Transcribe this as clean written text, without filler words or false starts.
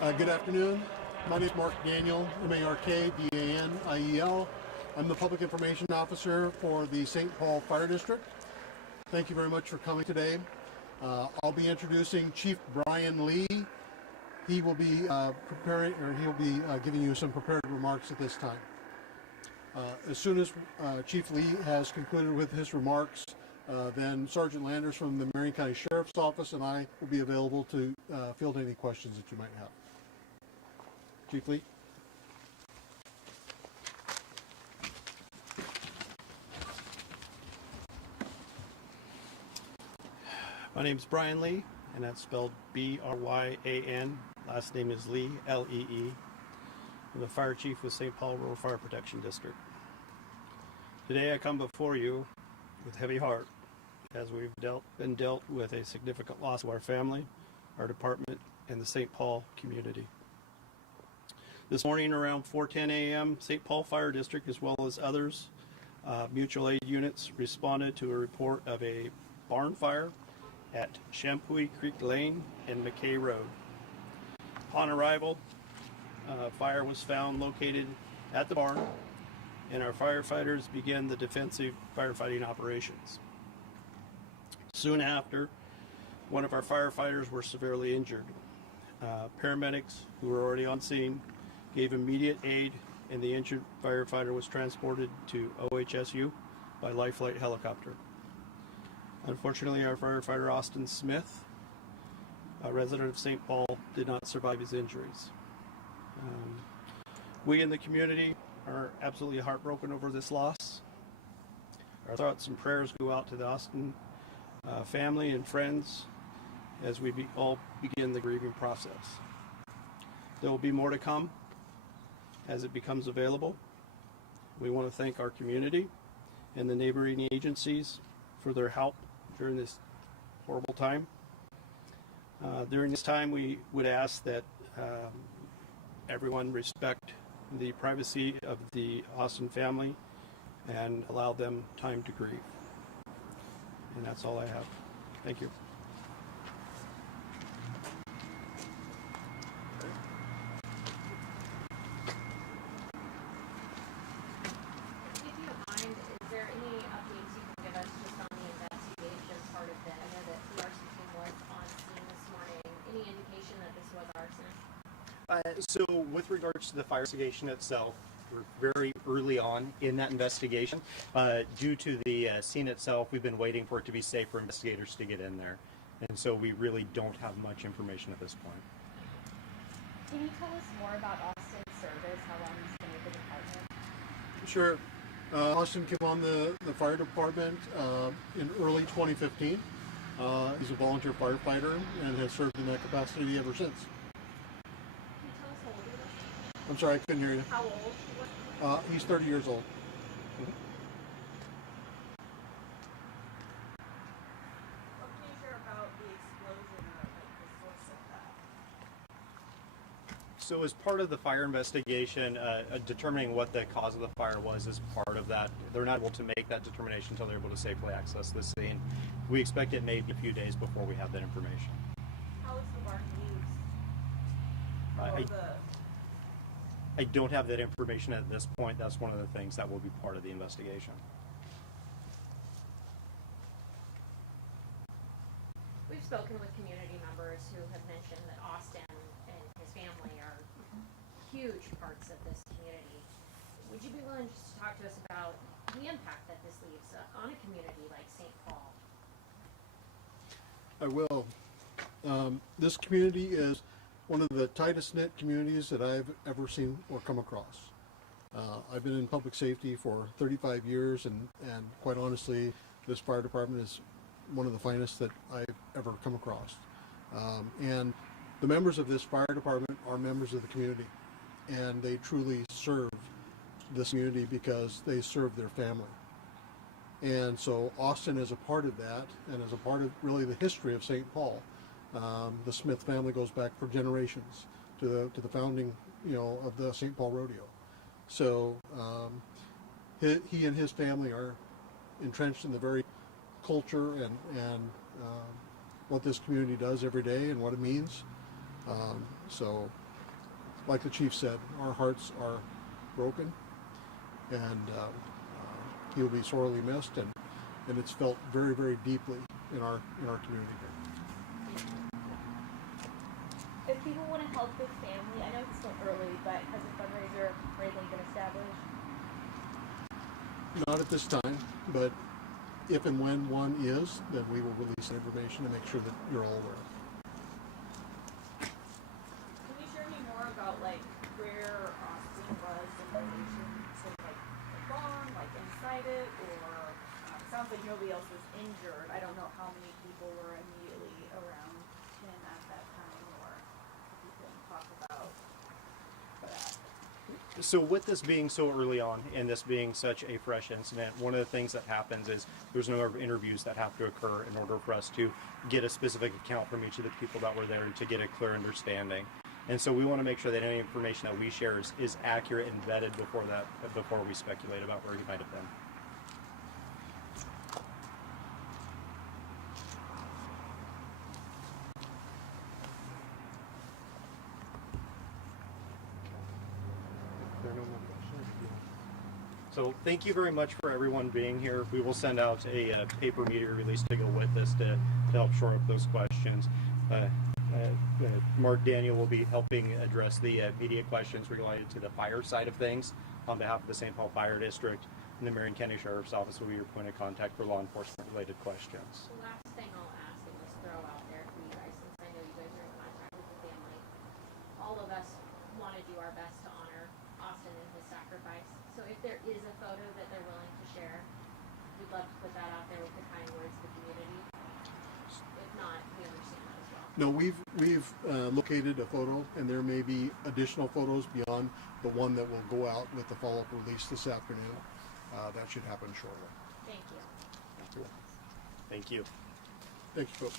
Good afternoon. My name is Mark Daniel, Markdaniel. I'm the Public Information Officer for the St. Paul Fire District. Thank you very much for coming today. I'll be introducing Chief Brian Lee. He will be giving you some prepared remarks at this time. As soon as Chief Lee has concluded with his remarks, then Sergeant Landers from the Marion County Sheriff's Office and I will be available to field any questions that you might have. Chief Lee. My name is Brian Lee, and that's spelled B-R-Y-A-N. Last name is Lee, L-E-E. I'm the Fire Chief with St. Paul Rural Fire Protection District. Today I come before you with heavy heart as we've been dealt with a significant loss of our family, our department, and the St. Paul community. This morning around 4:10 a.m., St. Paul Fire District, as well as others, mutual aid units responded to a report of a barn fire at Champouy Creek Lane and McKay Road. Upon arrival, fire was found located at the barn, and our firefighters began the defensive firefighting operations. Soon after, one of our firefighters were severely injured. Paramedics who were already on scene gave immediate aid, and the injured firefighter was transported to OHSU by Life Flight helicopter. Unfortunately, our firefighter Austin Smith, a resident of St. Paul, did not survive his injuries. We in the community are absolutely heartbroken over this loss. Our thoughts and prayers go out to the Austin family and friends as we all begin the grieving process. There will be more to come as it becomes available. We want to thank our community and the neighboring agencies for their help during this horrible time. During this time, we would ask that everyone respect the privacy of the Austin family and allow them time to grieve. And that's all I have. Thank you. Is there any updates you can give us just on the investigation part of it? I know that the arson team was on scene this morning. Any indication that this was arson? So with regards to the fire investigation itself, we're very early on in that investigation. Due to the scene itself, we've been waiting for it to be safe for investigators to get in there. And so we really don't have much information at this point. Can you tell us more about Austin's service, how long he's been with the department? Sure. Austin came on the fire department in early 2015. He's a volunteer firefighter and has served in that capacity ever since. Can you tell us how old he was? I'm sorry, I couldn't hear you. How old was he? He's 30 years old. What can you share about the explosion or the source of that? So as part of the fire investigation, determining what the cause of the fire was is part of that. They're not able to make that determination until they're able to safely access the scene. We expect it may be a few days before we have that information. How is the barn used? I don't have that information at this point. That's one of the things that will be part of the investigation. We've spoken with community members who have mentioned that Austin and his family are huge parts of this community. Would you be willing just to talk to us about the impact that this leaves on a community like St. Paul? I will. This community is one of the tightest knit communities that I've ever seen or come across. I've been in public safety for 35 years, and quite honestly, this fire department is one of the finest that I've ever come across. And the members of this fire department are members of the community, and they truly serve this community because they serve their family. And so Austin is a part of that, and is a part of really the history of St. Paul. The Smith family goes back for generations to the founding, of the St. Paul Rodeo. So he and his family are entrenched in the very culture and what this community does every day and what it means. So like the chief said, our hearts are broken, and he'll be sorely missed, and it's felt very, very deeply in our community here. If people want to help their family, I know it's still early, but has a fundraiser currently been established? Not at this time, but if and when one is, then we will release information to make sure that you're all aware. Can you share me more about like where Austin was in relation to like the barn, like inside it, or it sounds like nobody else was injured. I don't know how many people were immediately around him at that time, or if you can talk about that. So with this being so early on and this being such a fresh incident, one of the things that happens is there's a number of interviews that have to occur in order for us to get a specific account from each of the people that were there to get a clear understanding. And so we want to make sure that any information that we share is accurate and vetted before we speculate about where he might have been. There are no more questions. So thank you very much for everyone being here. We will send out a paper media release to go with this to help shore up those questions. Mark Daniel will be helping address the media questions related to the fire side of things on behalf of the St. Paul Fire District, and the Marion County Sheriff's Office will be your point of contact for law enforcement related questions. The last thing I'll ask and just throw out there for you guys, since I know you guys are in contact with the family, all of us want to do our best to honor Austin and his sacrifice. So if there is a photo that they're willing to share, we'd love to put that out there with the kind words of the community. If not, we understand that as well. No, we've located a photo, and there may be additional photos beyond the one that will go out with the follow-up release this afternoon. That should happen shortly. Thank you. Thank you. Thank you, folks.